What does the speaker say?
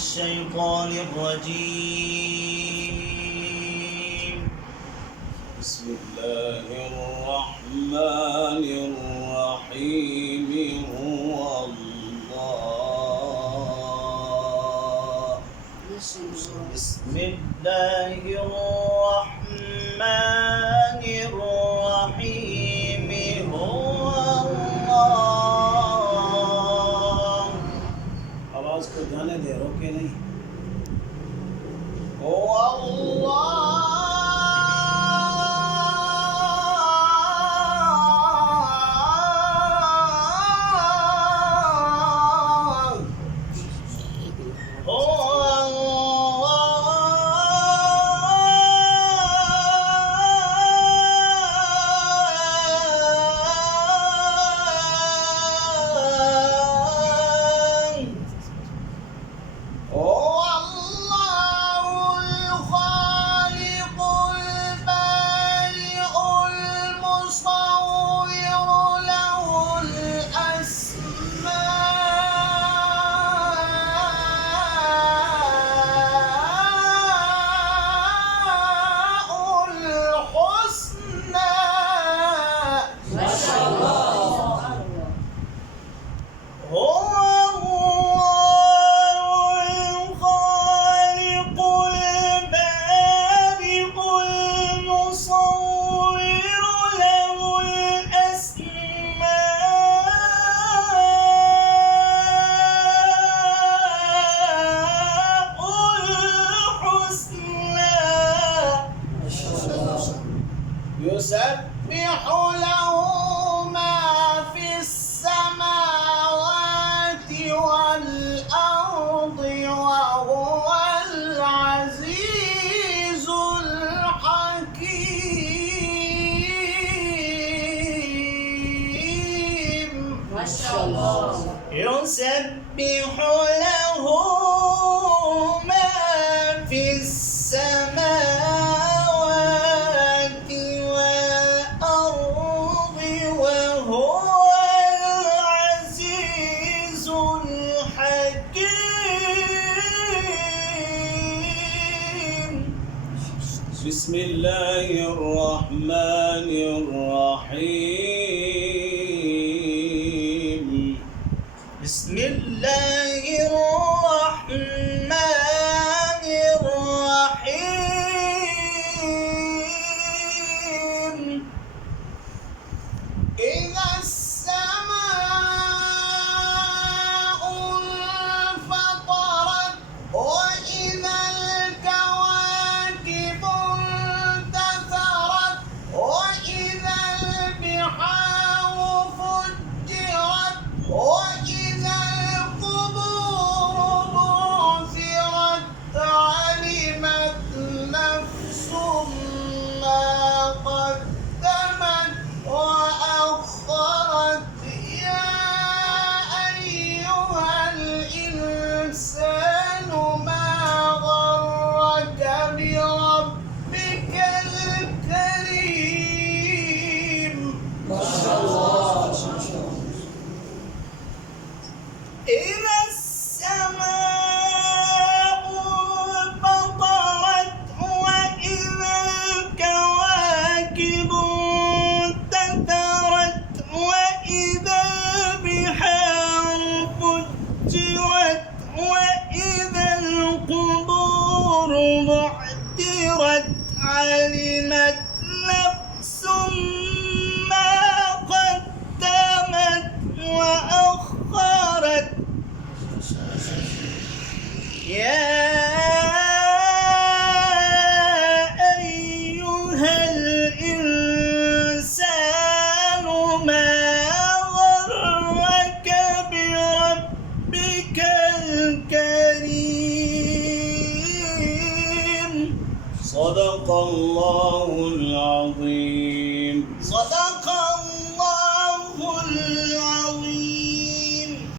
الشيطان الرجيم. بسم الله الرحمن الرحيم. هو الله. بسم الله الرحمن الرحيم. هو الله. आवाज को जाने दे, रोके नहीं. هو الله. يسبح له ما في السماوات والأرض وهو العزيز الحكيم. ما شاء الله. يسبح له ما في السماوات والأرض وهو العزيز الحكيم. بسم الله الرحمن الرحيم. بسم الله الرحمن الرحيم. إذا السماء انفطرت وإذا الكواكب انتثرت وإذا البحار فجرت وإذا القبور بعثرت علمت نفس ما قدمت وأخرت. يا أيها الإنسان ما غرك بربك الكريم. ما شاء الله. إذا السماء انفطرت وإذا الكواكب انتثرت وإذا البحار فجرت وإذا القبور بعثرت علمت نفس ما قدمت وأخرت. يا أيها الإنسان ما غرك بربك الكريم. صدق الله العظيم. صدق